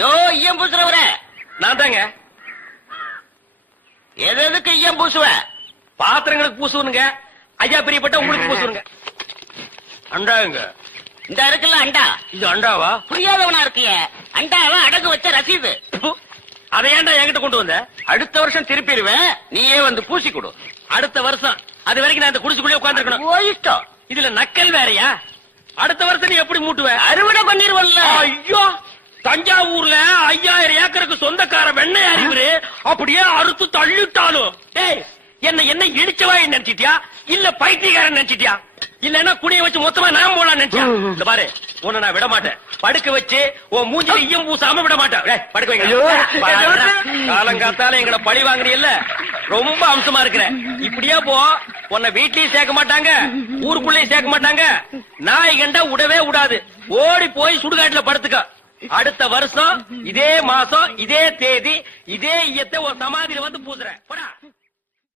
யோ ஈயம் பூசுறவர நான் தாங்க. எதுக்கு ஈயம் பூசுவ? பாத்திரங்களுக்கு பூசுவனுங்க. ஐயா பிரியப்பட்ட உங்களுக்கு பூசுவனுங்க. அண்டாங்க இந்த இருக்குல்ல அண்டா. இது அண்டாவா? புரியாதவனா இருக்கிய. அண்டாவா அடகு வச்ச ரசீது. அதை ஏன்டா என்கிட்ட கொண்டு வந்த? அடுத்த வருஷம் திருப்பிடுவேன், நீயே வந்து பூசி கொடு. அடுத்த வருஷம் அது வரைக்கும் நான் இந்த குடிசுக்குள்ளே உட்கார்ந்துருக்கணும். இஷ்டம். இதுல நக்கல் வேறயா? அடுத்த வருஷம் நீ எப்படி மூட்டுவ? அறுவடை பண்ணிருவல்ல. ஐயோ, தஞ்சாவூர்ல 5000 ஏக்கருக்கு சொந்தக்கார வெண்ணெய் அறிவுரு அப்படியே அறுத்து தள்ளிட்டாலும் என்ன இடிச்சவா நினைச்சிட்டியா இல்ல பைத்தியக்காரன் நினைச்சிட்டியா? இல்லன்னா குடிய வச்சு மொத்தமா நான் போலாம் நினைச்சா? இந்த பாரு, உன்னை நான் விட மாட்டேன். படுக்க வச்சு உன் மூஞ்சில ஈயம் பூசாம விட மாட்டேன். படுக்க வைங்க. காலங்காத்தால எங்களை பழி வாங்குறீல்ல, ரொம்ப அம்சமா இருக்கிற. இப்படியே போ, உன்னை வீட்லயும் சேர்க்க மாட்டாங்க, ஊருக்குள்ளேயும் சேர்க்க மாட்டாங்க. நாய் கண்டா விடவே விடாது. ஓடி போய் சுடுகாட்டுல படுத்துக்க. அடுத்த வருஷம் இதே மாசம் இதே தேதி இதே ஈயத்தை ஒரு சமாதியில வந்து பூசுறேன்.